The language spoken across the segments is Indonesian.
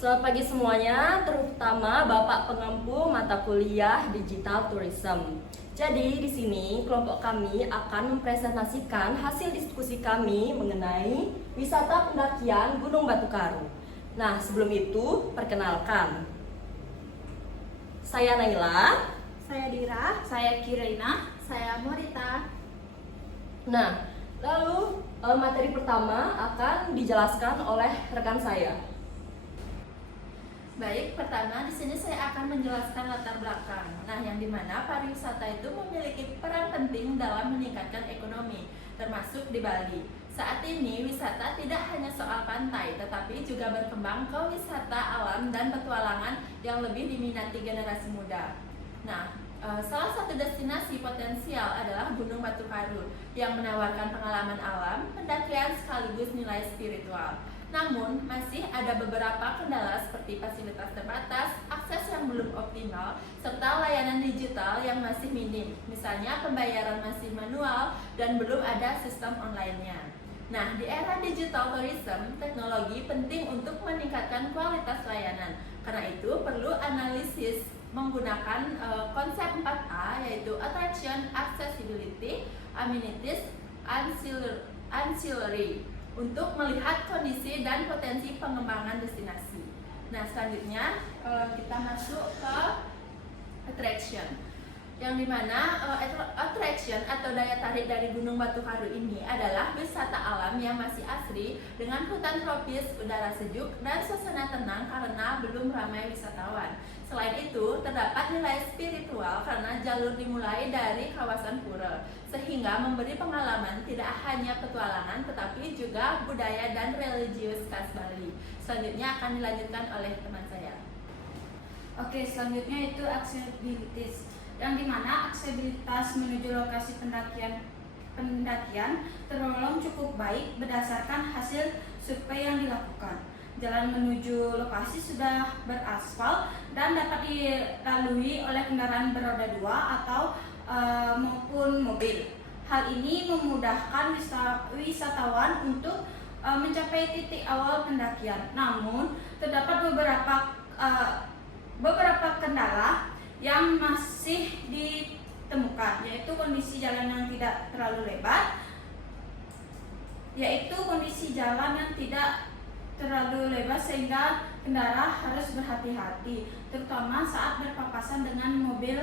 Selamat pagi semuanya, terutama Bapak pengampu mata kuliah Digital Tourism. Jadi di sini kelompok kami akan mempresentasikan hasil diskusi kami mengenai wisata pendakian Gunung Batu Karu. Nah, sebelum itu perkenalkan. Saya Naila, Saya Dira, Saya Kirina. saya Morita. Nah, lalu materi pertama akan dijelaskan oleh rekan saya. Baik, pertama di sini saya akan menjelaskan latar belakang. Nah, yang dimana pariwisata itu memiliki peran penting dalam meningkatkan ekonomi, termasuk di Bali. Saat ini wisata tidak hanya soal pantai, tetapi juga berkembang ke wisata alam dan petualangan yang lebih diminati generasi muda. Nah, salah satu destinasi potensial adalah Gunung Batu Karu yang menawarkan pengalaman alam, pendakian sekaligus nilai spiritual. Namun, masih ada beberapa kendala seperti fasilitas terbatas, akses yang belum optimal, serta layanan digital yang masih minim. Misalnya, pembayaran masih manual dan belum ada sistem online-nya. Nah, di era digital tourism, teknologi penting untuk meningkatkan kualitas layanan. Karena itu, perlu analisis menggunakan konsep 4A, yaitu Attraction, Accessibility, Amenities, Ancillary, untuk melihat kondisi dan potensi pengembangan destinasi. Nah, selanjutnya kita masuk ke attraction, yang dimana attraction atau daya tarik dari Gunung Batu Karu ini adalah wisata alam yang masih asri dengan hutan tropis, udara sejuk, dan suasana tenang karena belum ramai wisatawan. Selain itu, terdapat nilai spiritual karena jalur dimulai dari kawasan pura, sehingga memberi pengalaman tidak hanya petualangan tetapi juga budaya dan religius khas Bali. Selanjutnya akan dilanjutkan oleh teman saya. Oke, selanjutnya itu accessibilities, yang dimana aksesibilitas menuju lokasi pendakian tergolong cukup baik berdasarkan hasil survei yang dilakukan. Jalan menuju lokasi sudah beraspal dan dapat dilalui oleh kendaraan beroda 2 atau maupun mobil. Hal ini memudahkan wisatawan untuk mencapai titik awal pendakian. Namun, terdapat beberapa kendala yang masih ditemukan, yaitu kondisi jalan yang tidak terlalu lebar, sehingga kendara harus berhati-hati, terutama saat berpapasan dengan mobil.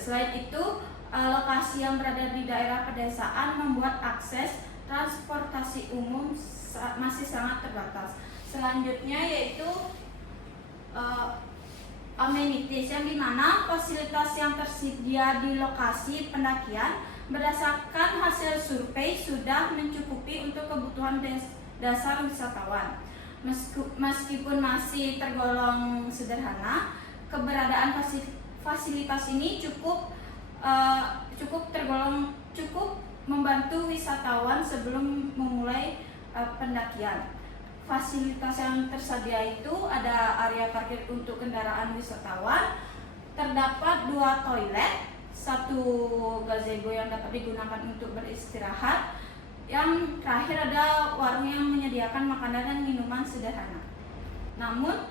Selain itu, lokasi yang berada di daerah pedesaan membuat akses transportasi umum masih sangat terbatas. Selanjutnya yaitu amenities, yang dimana fasilitas yang tersedia di lokasi pendakian berdasarkan hasil survei sudah mencukupi untuk kebutuhan dasar wisatawan. Meskipun masih tergolong sederhana, keberadaan fasilitas ini cukup membantu wisatawan sebelum memulai pendakian. Fasilitas yang tersedia itu ada area parkir untuk kendaraan wisatawan, terdapat 2 toilet, 1 gazebo yang dapat digunakan untuk beristirahat. Yang terakhir ada warung yang menyediakan makanan dan minuman sederhana. Namun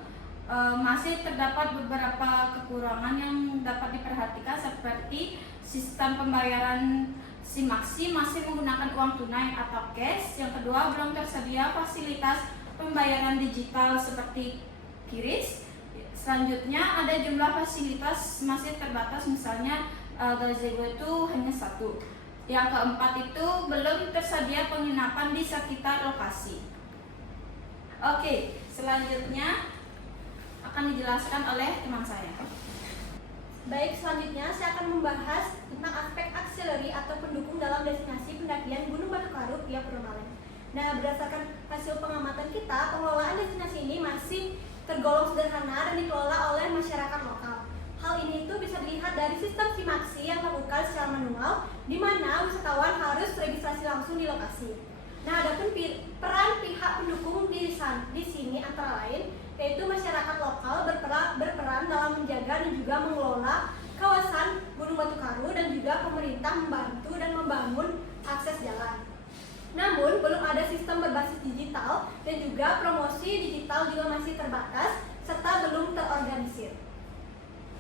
masih terdapat beberapa kekurangan yang dapat diperhatikan, seperti sistem pembayaran SIMAXI masih menggunakan uang tunai atau cash. Yang kedua, belum tersedia fasilitas pembayaran digital seperti QRIS. Selanjutnya ada jumlah fasilitas masih terbatas, misalnya gazebo itu hanya 1. Yang keempat itu belum tersedia penginapan di sekitar lokasi. Oke, selanjutnya akan dijelaskan oleh teman saya. Baik, selanjutnya saya akan membahas tentang aspek auxiliary atau pendukung dalam destinasi pendakian Gunung Batu Karu via Purbalenyi. Nah, berdasarkan hasil pengamatan kita, pengelolaan destinasi ini masih tergolong sederhana dan dikelola oleh masyarakat lokal. Hal ini itu bisa dilihat dari sistem SIMAXI yang dilakukan secara manual, di mana wisatawan harus registrasi langsung di lokasi. Nah, adapun peran pihak pendukung di sini antara lain yaitu masyarakat lokal berperan dalam menjaga dan juga mengelola kawasan Gunung Batu Karu, dan juga pemerintah membantu dan membangun akses jalan. Namun, belum ada sistem berbasis digital dan juga juga promosi digital juga masih terbatas serta belum terorganisir.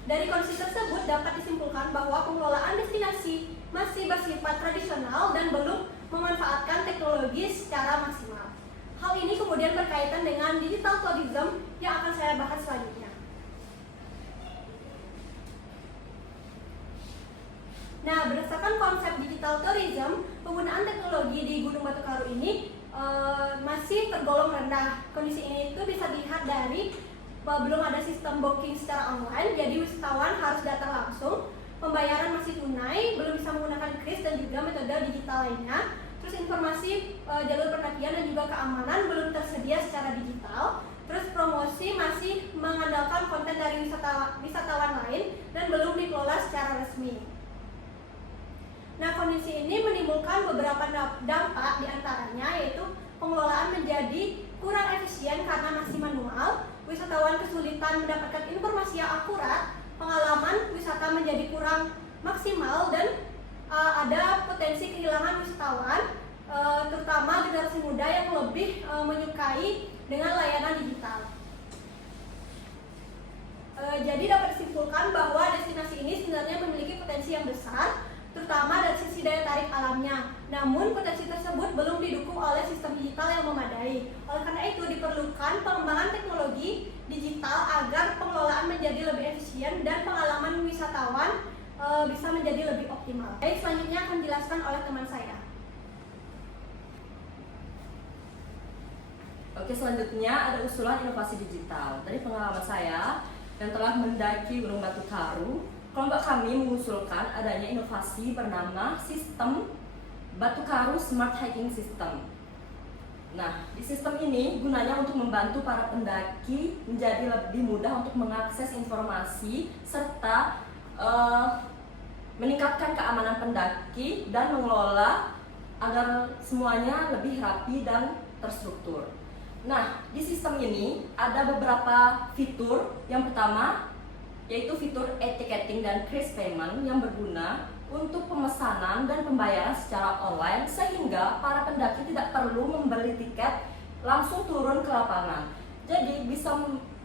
Dari kondisi tersebut dapat disimpulkan bahwa pengelolaan destinasi masih bersifat tradisional dan belum memanfaatkan teknologi secara maksimal. Hal ini kemudian berkaitan dengan digital tourism yang akan saya bahas selanjutnya. Nah, berdasarkan konsep digital tourism, penggunaan teknologi di Gunung Batukaru ini masih tergolong rendah. Kondisi ini itu bisa dilihat dari belum ada sistem booking secara online, jadi wisatawan harus datang langsung, pembayaran masih tunai, belum bisa menggunakan kris dan juga metode digital lainnya. Terus informasi jalur pendakian dan juga keamanan belum tersedia secara digital. Terus promosi masih mengandalkan konten dari wisatawan lain dan belum dikelola secara resmi. Nah, kondisi ini menimbulkan beberapa dampak, diantaranya yaitu pengelolaan menjadi kurang efisien karena masih manual, wisatawan kesulitan mendapatkan informasi yang akurat, pengalaman wisata menjadi kurang maksimal, dan ada potensi kehilangan wisatawan, terutama generasi muda yang lebih menyukai dengan layanan digital. Jadi dapat disimpulkan bahwa destinasi ini sebenarnya memiliki potensi yang besar, terutama dari sisi daya tarik alamnya. Namun potensi tersebut belum didukung oleh sistem digital yang memadai. Oleh karena itu diperlukan pengembangan teknologi digital agar pengelolaan menjadi lebih efisien dan pengalaman wisatawan bisa menjadi lebih optimal. Baik, selanjutnya akan dijelaskan oleh teman saya. Oke, selanjutnya ada usulan inovasi digital. Dari pengalaman saya yang telah mendaki Gunung Batukaru, kelompok kami mengusulkan adanya inovasi bernama Sistem Batukaru Smart Hiking System. Nah, di sistem ini gunanya untuk membantu para pendaki menjadi lebih mudah untuk mengakses informasi serta meningkatkan keamanan pendaki dan mengelola agar semuanya lebih rapi dan terstruktur. Nah, di sistem ini ada beberapa fitur. Yang pertama yaitu fitur e-ticketing dan kris payment yang berguna untuk pemesanan dan pembayaran secara online, sehingga para pendaki tidak perlu membeli tiket langsung turun ke lapangan. Jadi bisa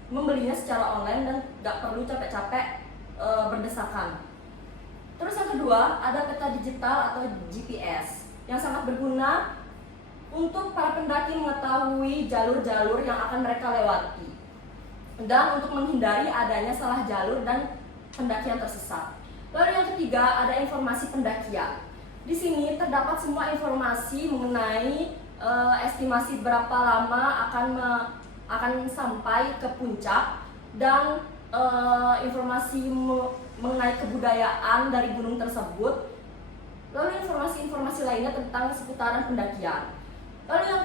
membelinya secara online dan tidak perlu capek-capek berdesakan. Terus yang kedua ada peta digital atau GPS yang sangat berguna untuk para pendaki mengetahui jalur-jalur yang akan mereka lewati dan untuk menghindari adanya salah jalur dan pendakian tersesat. Lalu yang ketiga ada informasi pendakian. Di sini terdapat semua informasi mengenai estimasi berapa lama akan sampai ke puncak dan informasi mengenai kebudayaan dari gunung tersebut. Lalu informasi-informasi lainnya tentang seputaran pendakian. Lalu yang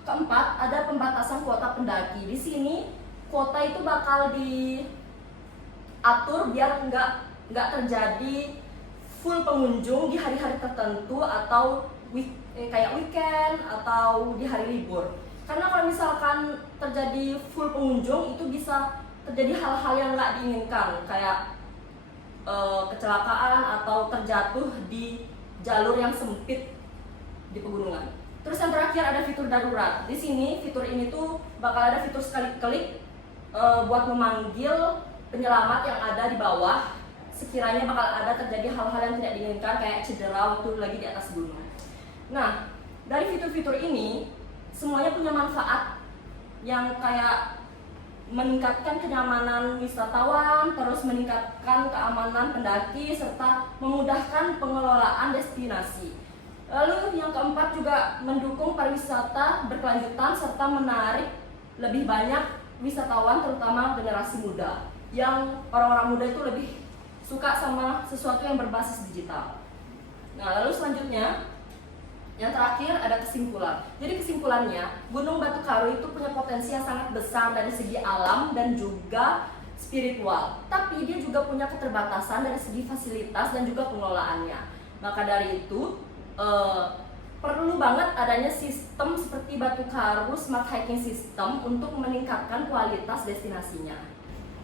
keempat ada pembatasan kuota pendaki. Di sini kuota itu bakal diatur biar nggak terjadi full pengunjung di hari-hari tertentu atau kayak weekend atau di hari libur. Karena kalau misalkan terjadi full pengunjung itu bisa terjadi hal-hal yang nggak diinginkan, kayak kecelakaan atau terjatuh di jalur yang sempit di pegunungan. Terus yang terakhir ada fitur darurat. Di sini fitur ini tuh bakal ada fitur sekali klik buat memanggil penyelamat yang ada di bawah sekiranya bakal ada terjadi hal-hal yang tidak diinginkan kayak cedera waktu lagi di atas gunung. Nah, dari fitur-fitur ini semuanya punya manfaat yang kayak meningkatkan kenyamanan wisatawan, terus meningkatkan keamanan pendaki serta memudahkan pengelolaan destinasi. Lalu yang keempat juga mendukung pariwisata berkelanjutan serta menarik lebih banyak wisatawan terutama generasi muda, yang orang-orang muda itu lebih suka sama sesuatu yang berbasis digital. Nah, lalu selanjutnya yang terakhir ada kesimpulan. Jadi kesimpulannya, Gunung Batukaru itu punya potensi yang sangat besar dari segi alam dan juga spiritual. Tapi dia juga punya keterbatasan dari segi fasilitas dan juga pengelolaannya. Maka dari itu perlu banget adanya sistem seperti Batukaru Smart Hiking System untuk meningkatkan kualitas destinasinya.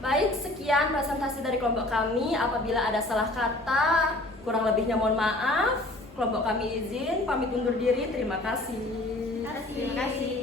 Baik, sekian presentasi dari kelompok kami. Apabila ada salah kata, kurang lebihnya mohon maaf. Kelompok kami izin pamit undur diri. Terima kasih. Terima kasih.